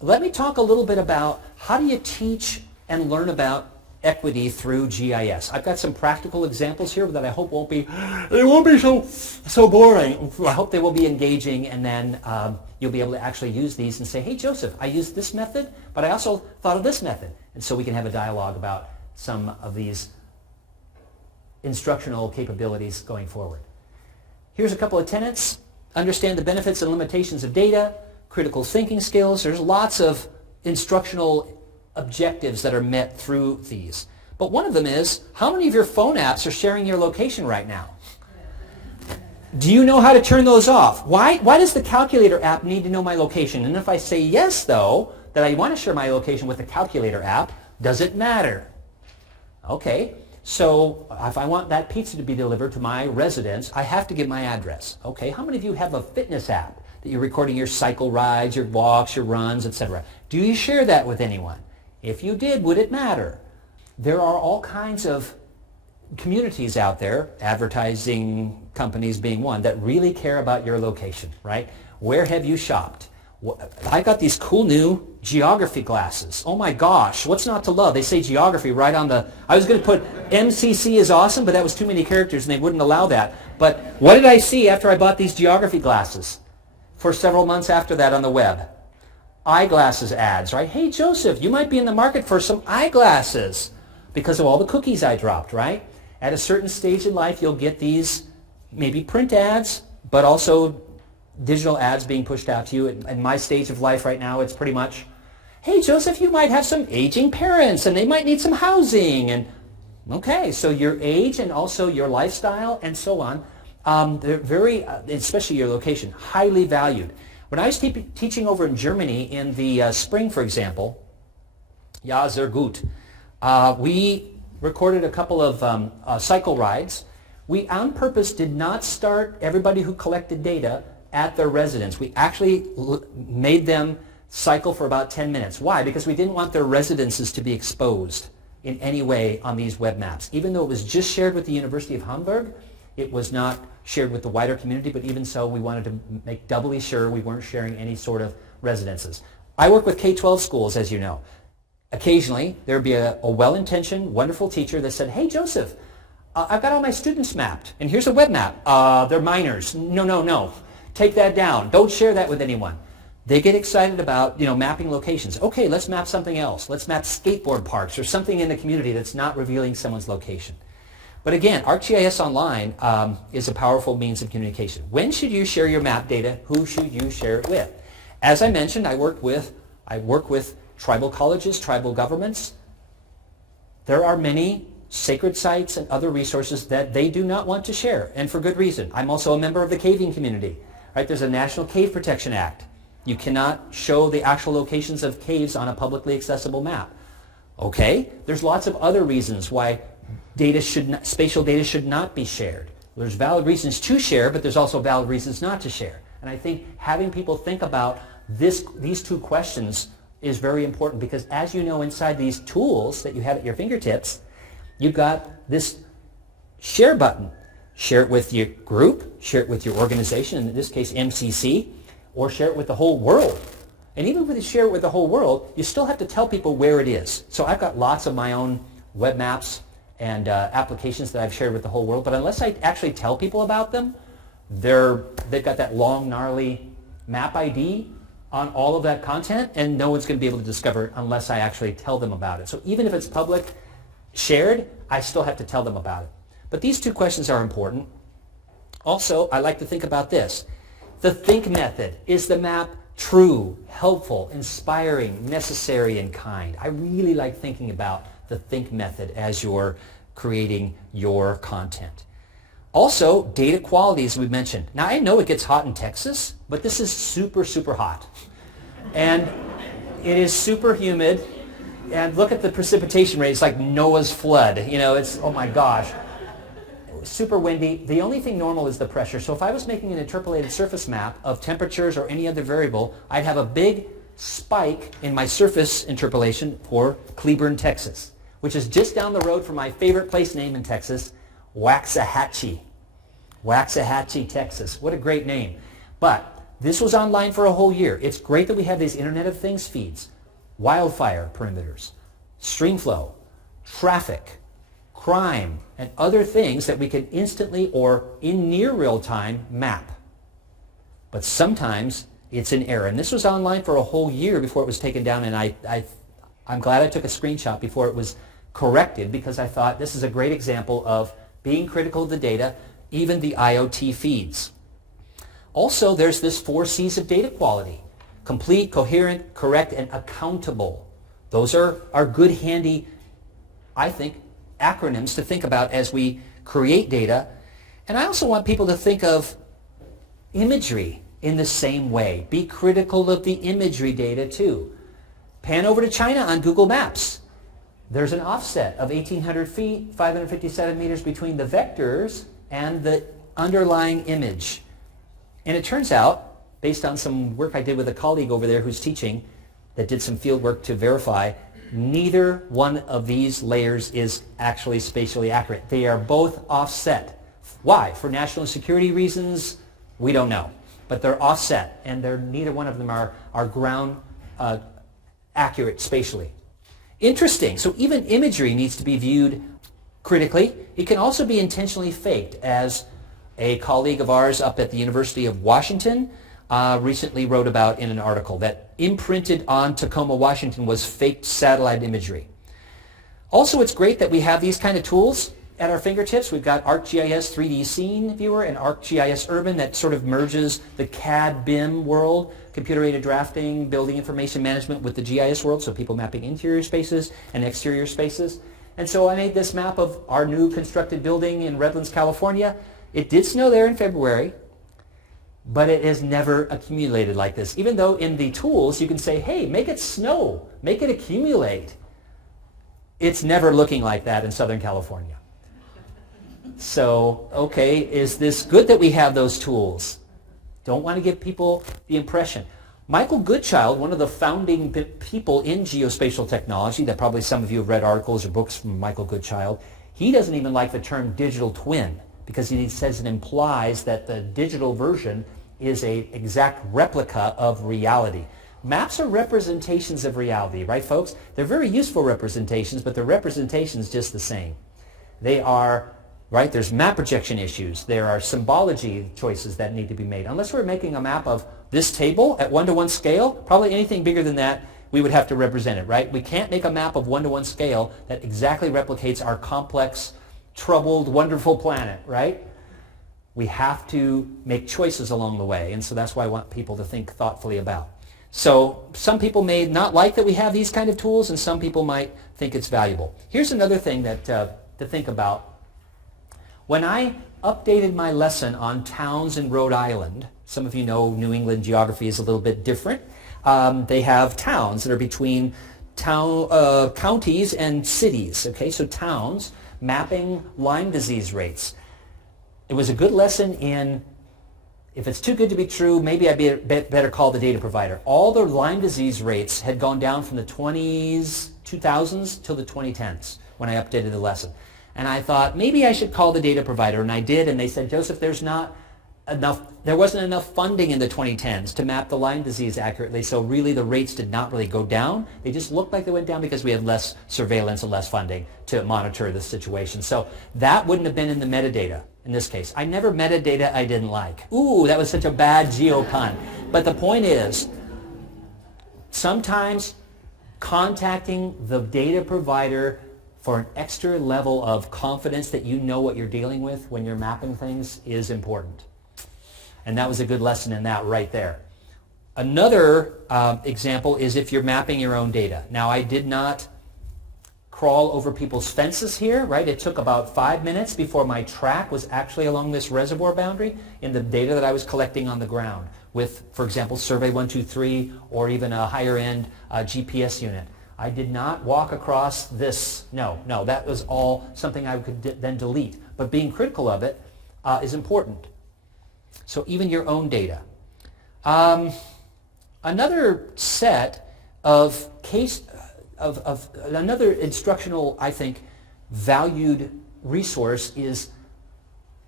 let me talk a little bit about how do you teach and learn about equity through GIS. I've got some practical examples here that I hope won't be so boring. I hope they will be engaging, and then you'll be able to actually use these and say, hey Joseph, I used this method, but I also thought of this method. And so we can have a dialogue about some of these instructional capabilities going forward. Here's a couple of tenets. Understand the benefits and limitations of data, critical thinking skills. There's lots of instructional objectives that are met through these. But one of them is, how many of your phone apps are sharing your location right now? Do you know how to turn those off? Why does the calculator app need to know my location? And if I say yes, though, that I want to share my location with the calculator app, does it matter? Okay, so if I want that pizza to be delivered to my residence, I have to give my address. Okay, how many of you have a fitness app that you're recording your cycle rides, your walks, your runs, etc.? Do you share that with anyone? If you did, would it matter? There are all kinds of communities out there, advertising companies being one, that really care about your location, right? Where have you shopped? I got these cool new geography glasses. Oh my gosh, what's not to love? They say geography right on the... I was going to put MCC is awesome, but that was too many characters and they wouldn't allow that. But what did I see after I bought these geography glasses? For several months after that on the web. Eyeglasses ads, right? Hey Joseph, you might be in the market for some eyeglasses because of all the cookies I dropped, right? At a certain stage in life, you'll get these maybe print ads, but also digital ads being pushed out to you. In my stage of life right now, it's pretty much, hey Joseph, you might have some aging parents and they might need some housing. And okay, so your age and also your lifestyle and so on, they're very, especially your location, highly valued. When I was teaching over in Germany in the spring, for example, ja, sehr gut, we recorded a couple of cycle rides. We on purpose did not start everybody who collected data at their residence. We actually made them cycle for about 10 minutes. Why? Because we didn't want their residences to be exposed in any way on these web maps. Even though it was just shared with the University of Hamburg, it was not shared with the wider community, but even so, we wanted to make doubly sure we weren't sharing any sort of residences. I work with K-12 schools, as you know. Occasionally, there would be a well-intentioned, wonderful teacher that said, hey, Joseph, I've got all my students mapped, and here's a web map. They're minors. No. Take that down. Don't share that with anyone. They get excited about, mapping locations. Okay, let's map something else. Let's map skateboard parks or something in the community that's not revealing someone's location. But again, ArcGIS Online is a powerful means of communication. When should you share your map data? Who should you share it with? As I mentioned, I work with tribal colleges, tribal governments. There are many sacred sites and other resources that they do not want to share, and for good reason. I'm also a member of the caving community. Right? There's a National Cave Protection Act. You cannot show the actual locations of caves on a publicly accessible map. Okay, there's lots of other reasons why spatial data should not be shared. There's valid reasons to share, but there's also valid reasons not to share. And I think having people think about these two questions is very important, because as you know, inside these tools that you have at your fingertips, you've got this share button. Share it with your group, share it with your organization, in this case MCC, or share it with the whole world. And even when you share it with the whole world, you still have to tell people where it is. So I've got lots of my own web maps and applications that I've shared with the whole world, but unless I actually tell people about them, they've got that long, gnarly map ID on all of that content, and no one's going to be able to discover it unless I actually tell them about it. So even if it's public, shared, I still have to tell them about it. But these two questions are important. Also, I like to think about this. The think method. Is the map true, helpful, inspiring, necessary, and kind? I really like thinking about the think method as you're creating your content. Also, data quality, as we mentioned. Now, I know it gets hot in Texas, but this is super, super hot. And it is super humid. And look at the precipitation rate. It's like Noah's flood. It's, oh my gosh. Super windy. The only thing normal is the pressure. So if I was making an interpolated surface map of temperatures or any other variable, I'd have a big spike in my surface interpolation for Cleburne, Texas, which is just down the road from my favorite place name in Texas, Waxahachie. Waxahachie, Texas. What a great name. But This was online for a whole year. It's great that we have these Internet of Things feeds, wildfire perimeters, stream flow, traffic, crime, and other things that we can instantly or in near real time map. But sometimes it's in error. And this was online for a whole year before it was taken down, and I'm glad I took a screenshot before it was corrected, because I thought this is a great example of being critical of the data, even the IoT feeds. Also, there's this 4 C's of data quality: complete, coherent, correct, and accountable. Those are good, handy, I think, acronyms to think about as we create data. And I also want people to think of imagery in the same way. Be critical of the imagery data too. Pan over to China on Google Maps. There's an offset of 1,800 feet, 557 meters between the vectors and the underlying image. And it turns out, based on some work I did with a colleague over there who's teaching, that did some field work to verify, neither one of these layers is actually spatially accurate. They are both offset. Why? For national security reasons, we don't know. But they're offset, and neither one of them are ground accurate spatially. Interesting. So even imagery needs to be viewed critically. It can also be intentionally faked, as a colleague of ours up at the University of Washington recently wrote about in an article, that imprinted on Tacoma, Washington was faked satellite imagery. Also, it's great that we have these kind of tools at our fingertips. We've got ArcGIS 3D Scene Viewer and ArcGIS Urban that sort of merges the CAD BIM world, computer-aided drafting, building information management, with the GIS world, so people mapping interior spaces and exterior spaces. And so I made this map of our new constructed building in Redlands, California. It did snow there in February, but it has never accumulated like this. Even though in the tools you can say, hey, make it snow, make it accumulate. It's never looking like that in Southern California. So, okay, is this good that we have those tools? Don't want to give people the impression. Michael Goodchild, one of the founding people in geospatial technology, that probably some of you have read articles or books from Michael Goodchild, he doesn't even like the term digital twin, because he says it implies that the digital version is an exact replica of reality. Maps are representations of reality, right, folks? They're very useful representations, but the representation's just the same. They are, right, there's map projection issues. There are symbology choices that need to be made. Unless we're making a map of this table at 1-to-1 scale, probably anything bigger than that, we would have to represent it, right? We can't make a map of 1-to-1 scale that exactly replicates our complex, troubled, wonderful planet, right? We have to make choices along the way, and so that's why I want people to think thoughtfully about. So some people may not like that we have these kind of tools, and some people might think it's valuable. Here's another thing that to think about. When I updated my lesson on towns in Rhode Island, some of you know New England geography is a little bit different. They have towns that are between counties and cities. Okay, so towns, mapping Lyme disease rates. It was a good lesson in, if it's too good to be true, maybe I'd better call the data provider. All the Lyme disease rates had gone down from the 2000s till the 2010s when I updated the lesson. And I thought, maybe I should call the data provider, and I did, and they said, Joseph, there wasn't enough funding in the 2010s to map the Lyme disease accurately, so really the rates did not really go down. They just looked like they went down because we had less surveillance and less funding to monitor the situation. So that wouldn't have been in the metadata in this case. I never metadata I didn't like. Ooh, that was such a bad geo pun. But the point is, sometimes contacting the data provider for an extra level of confidence that you know what you're dealing with when you're mapping things is important. And that was a good lesson in that right there. Another example is if you're mapping your own data. Now, I did not crawl over people's fences here, right? It took about 5 minutes before my track was actually along this reservoir boundary in the data that I was collecting on the ground with, for example, Survey 123 or even a higher end GPS unit. I did not walk across this. No, that was all something I could then delete. But being critical of it is important. So even your own data. Another set of another instructional, I think, valued resource is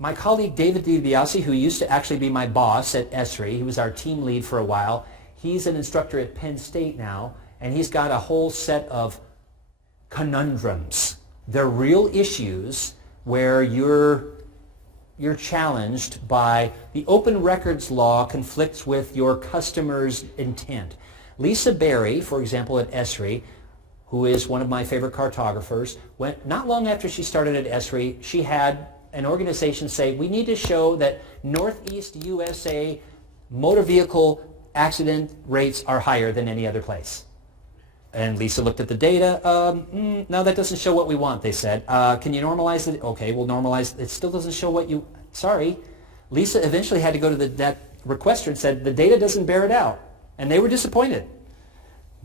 My colleague David DiBiase, who used to actually be my boss at Esri, he was our team lead for a while. He's an instructor at Penn State now, and he's got a whole set of conundrums. They're real issues where you're challenged by the open records law conflicts with your customer's intent. Lisa Berry, for example, at Esri, who is one of my favorite cartographers, not long after she started at Esri, she had an organization say, we need to show that Northeast USA motor vehicle accident rates are higher than any other place. And Lisa looked at the data. No, that doesn't show what we want, they said. Can you normalize it? Okay, we'll normalize. It still doesn't show what you... Sorry. Lisa eventually had to go to that requester and said, the data doesn't bear it out. And they were disappointed.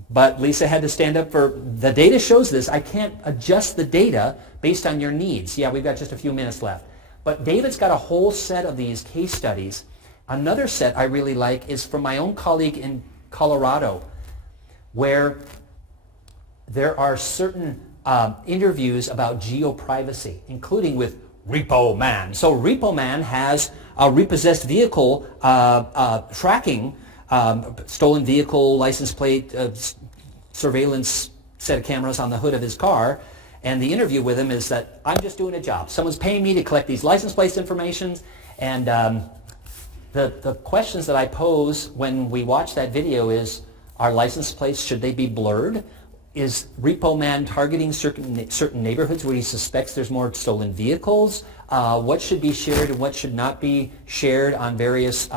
But Lisa had to stand up for, the data shows this. I can't adjust the data based on your needs. Yeah, we've got just a few minutes left. But David's got a whole set of these case studies. Another set I really like is from my own colleague in Colorado, where there are certain interviews about geoprivacy, including with Repo Man. So Repo Man has a repossessed vehicle tracking, stolen vehicle, license plate, surveillance set of cameras on the hood of his car. And the interview with him is that I'm just doing a job. Someone's paying me to collect these license plate information. And the questions that I pose when we watch that video is, are license plates, should they be blurred? Is Repo Man targeting certain neighborhoods where he suspects there's more stolen vehicles? What should be shared and what should not be shared on various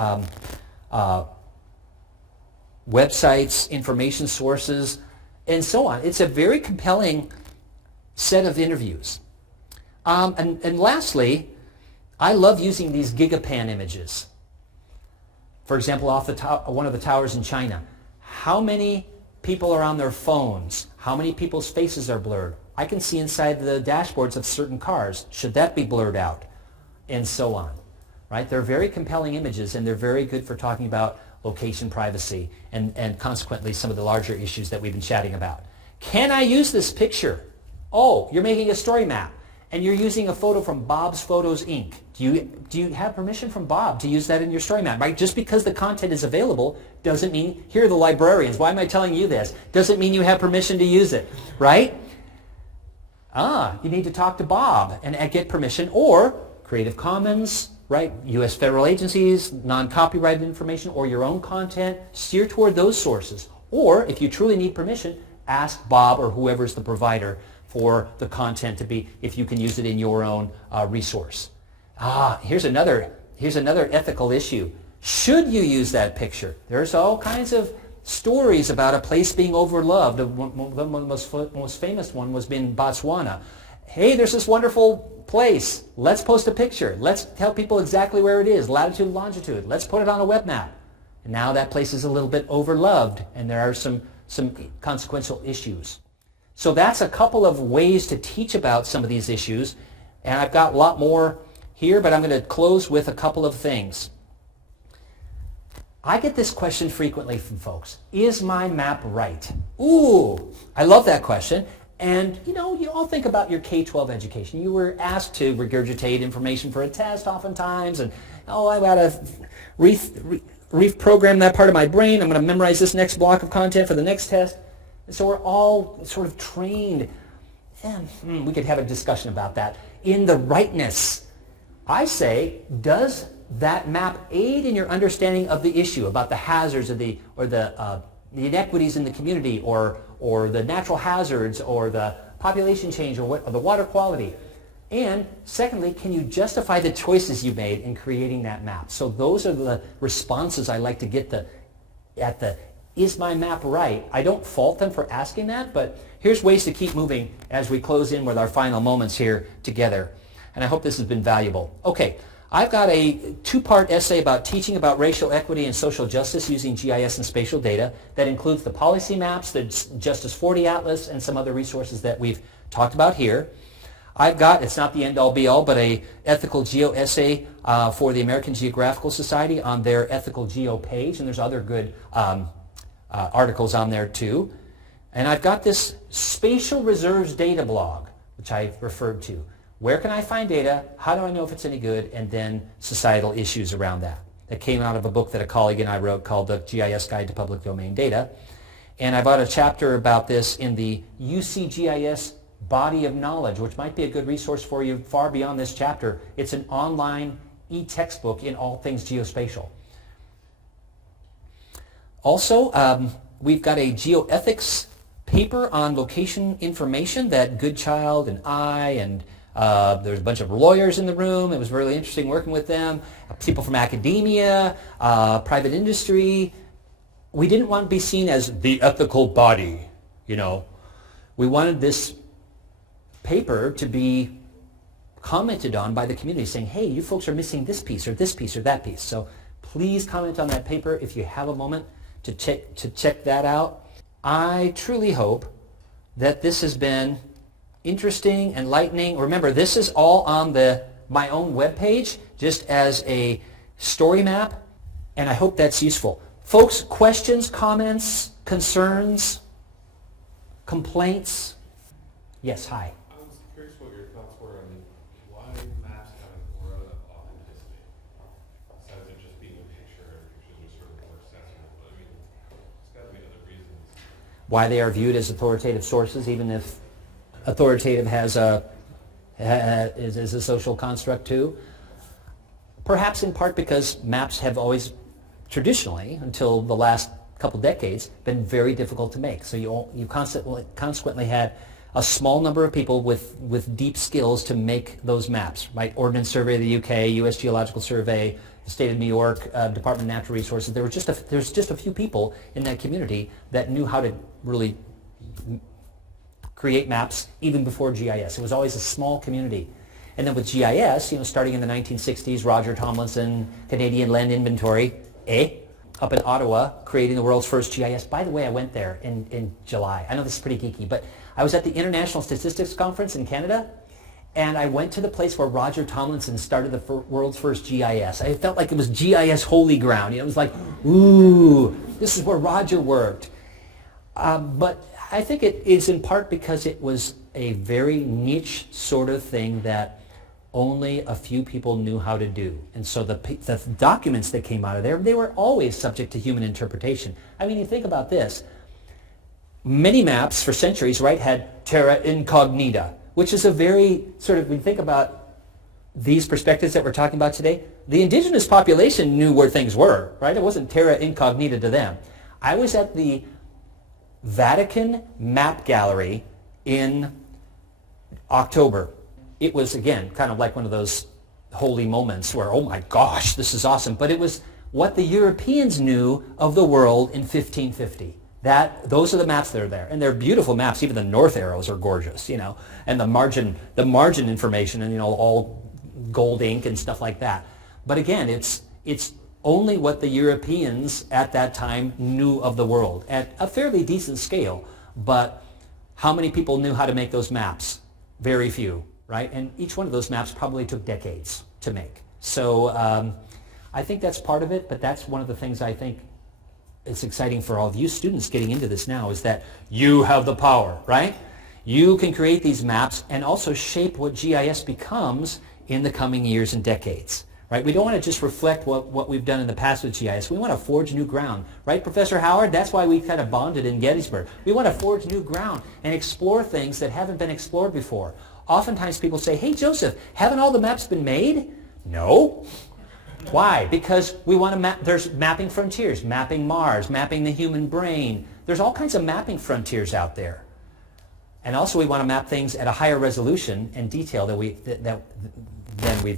websites, information sources, and so on? It's a very compelling set of interviews. And lastly, I love using these gigapan images. For example, off one of the towers in China. How many people are on their phones? How many people's faces are blurred? I can see inside the dashboards of certain cars. Should that be blurred out? And so on. Right? They're very compelling images, and they're very good for talking about location privacy and consequently some of the larger issues that we've been chatting about. Can I use this picture? Oh, you're making a story map, and you're using a photo from Bob's Photos, Inc. Do you have permission from Bob to use that in your story map? Right? Just because the content is available doesn't mean, here are the librarians, why am I telling you this? Doesn't mean you have permission to use it, right? You need to talk to Bob and get permission, or Creative Commons, right? U.S. federal agencies, non-copyrighted information, or your own content, steer toward those sources. Or, if you truly need permission, ask Bob or whoever's the provider for the content to be, if you can use it in your own resource. Here's another ethical issue. Should you use that picture? There's all kinds of stories about a place being overloved. The most famous one was in Botswana. Hey, there's this wonderful place. Let's post a picture. Let's tell people exactly where it is, latitude, longitude. Let's put it on a web map. And now that place is a little bit overloved, and there are some consequential issues. So that's a couple of ways to teach about some of these issues. And I've got a lot more here, but I'm going to close with a couple of things. I get this question frequently from folks. Is my map right? Ooh, I love that question. And, you all think about your K-12 education. You were asked to regurgitate information for a test oftentimes, and, I've got to reprogram that part of my brain. I'm going to memorize this next block of content for the next test. And so we're all sort of trained, and we could have a discussion about that, in the rightness. I say, does that map aid in your understanding of the issue, about the hazards of the inequities in the community, or the natural hazards, or the population change, or the water quality? And secondly, can you justify the choices you made in creating that map? So those are the responses I like to get at the, is my map right? I don't fault them for asking that, but here's ways to keep moving as we close in with our final moments here together. And I hope this has been valuable. Okay, I've got a two-part essay about teaching about racial equity and social justice using GIS and spatial data that includes the policy maps, the Justice 40 Atlas, and some other resources that we've talked about here. I've got, it's not the end-all be-all, but a ethical geo essay for the American Geographical Society on their ethical geo page, and there's other good articles on there too. And I've got this spatial reserves data blog, which I referred to, Where can I find data? How do I know if it's any good? And then societal issues around that. That came out of a book that a colleague and I wrote called The GIS Guide to Public Domain Data. And I bought a chapter about this in the UCGIS Body of Knowledge, which might be a good resource for you far beyond this chapter. It's an online e-textbook in all things geospatial. Also, we've got a geoethics paper on location information that Goodchild and I and there's a bunch of lawyers in the room. It was really interesting working with them. People from academia, private industry. We didn't want to be seen as the ethical body, you know. We wanted this paper to be commented on by the community saying, hey, you folks are missing this piece or that piece. So please comment on that paper if you have a moment to check that out. I truly hope that this has been interesting, enlightening. Remember, this is all on my own webpage, just as a story map, and I hope that's useful. Folks, questions, comments, concerns, complaints? Yes, hi. I was curious what your thoughts were on why maps have an aura of authenticity. Besides it just being a picture, and pictures are sort of more accessible, but I mean, there's got to be other reasons. Why they are viewed as authoritative sources, even if authoritative is a social construct too. Perhaps in part because maps have always traditionally, until the last couple decades, been very difficult to make. So you consequently had a small number of people with deep skills to make those maps, right? Ordnance Survey of the UK, US Geological Survey, the State of New York, Department of Natural Resources. There was just a few people in that community that knew how to really create maps even before GIS. It was always a small community. And then with GIS, starting in the 1960s, Roger Tomlinson, Canadian Land Inventory, up in Ottawa, creating the world's first GIS. By the way, I went there in July. I know this is pretty geeky, but I was at the International Statistics Conference in Canada, and I went to the place where Roger Tomlinson started the world's first GIS. I felt like it was GIS holy ground. It was like, ooh, this is where Roger worked. But I think it is in part because it was a very niche sort of thing that only a few people knew how to do. And so the documents that came out of there, they were always subject to human interpretation. I mean, you think about this. Many maps for centuries, right, had terra incognita, which is a very sort of, when you think about these perspectives that we're talking about today, the indigenous population knew where things were, right? It wasn't terra incognita to them. I was at the Vatican Map Gallery in October. It was, again, kind of like one of those holy moments where, oh my gosh, this is awesome. But it was what the Europeans knew of the world in 1550. Those are the maps that are there. And they're beautiful maps. Even the north arrows are gorgeous, and the margin information and, all gold ink and stuff like that. But again, it's only what the Europeans at that time knew of the world at a fairly decent scale. But how many people knew how to make those maps? Very few, right? And each one of those maps probably took decades to make. So I think that's part of it, but that's one of the things I think it's exciting for all of you students getting into this now, is that you have the power, right? You can create these maps and also shape what GIS becomes in the coming years and decades. Right? We don't want to just reflect what we've done in the past with GIS. We want to forge new ground. Right, Professor Howard? That's why we kind of bonded in Gettysburg. We want to forge new ground and explore things that haven't been explored before. Oftentimes people say, hey, Joseph, haven't all the maps been made? No. Why? Because we want to map. There's mapping frontiers, mapping Mars, mapping the human brain. There's all kinds of mapping frontiers out there. And also we want to map things at a higher resolution and detail than we've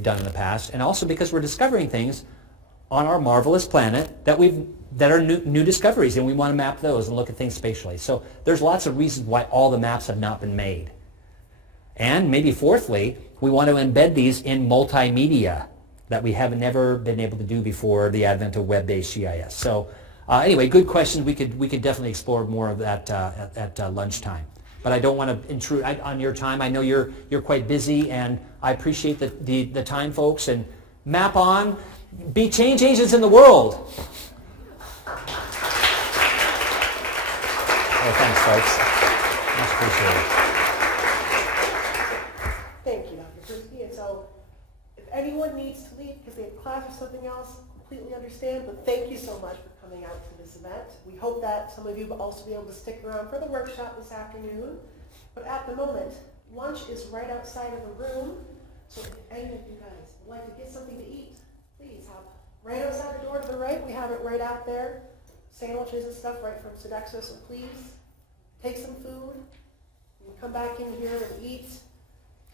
done in the past, and also because we're discovering things on our marvelous planet that are new discoveries, and we want to map those and look at things spatially. So there's lots of reasons why all the maps have not been made. And maybe fourthly, we want to embed these in multimedia that we have never been able to do before the advent of web-based GIS. So anyway, good questions. We could definitely explore more of that at lunchtime. But I don't want to intrude on your time. I know you're quite busy, and I appreciate the time, folks. And map on. Be change agents in the world. Oh, thanks, folks. Much appreciated. Thank you, Dr. anyone needs to leave because they have class or something else, completely understand, but thank you so much for coming out to this event. We hope that some of you will also be able to stick around for the workshop this afternoon. But at the moment, lunch is right outside of the room, so if any of you guys would like to get something to eat, please have right outside the door to the right. We have it right out there. Sandwiches and stuff right from Sodexo, so please take some food. You can come back in here and eat,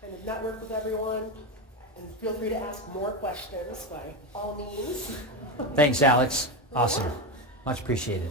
kind of network with everyone, and feel free to ask more questions by all means. Thanks, Alex. Awesome. Much appreciated.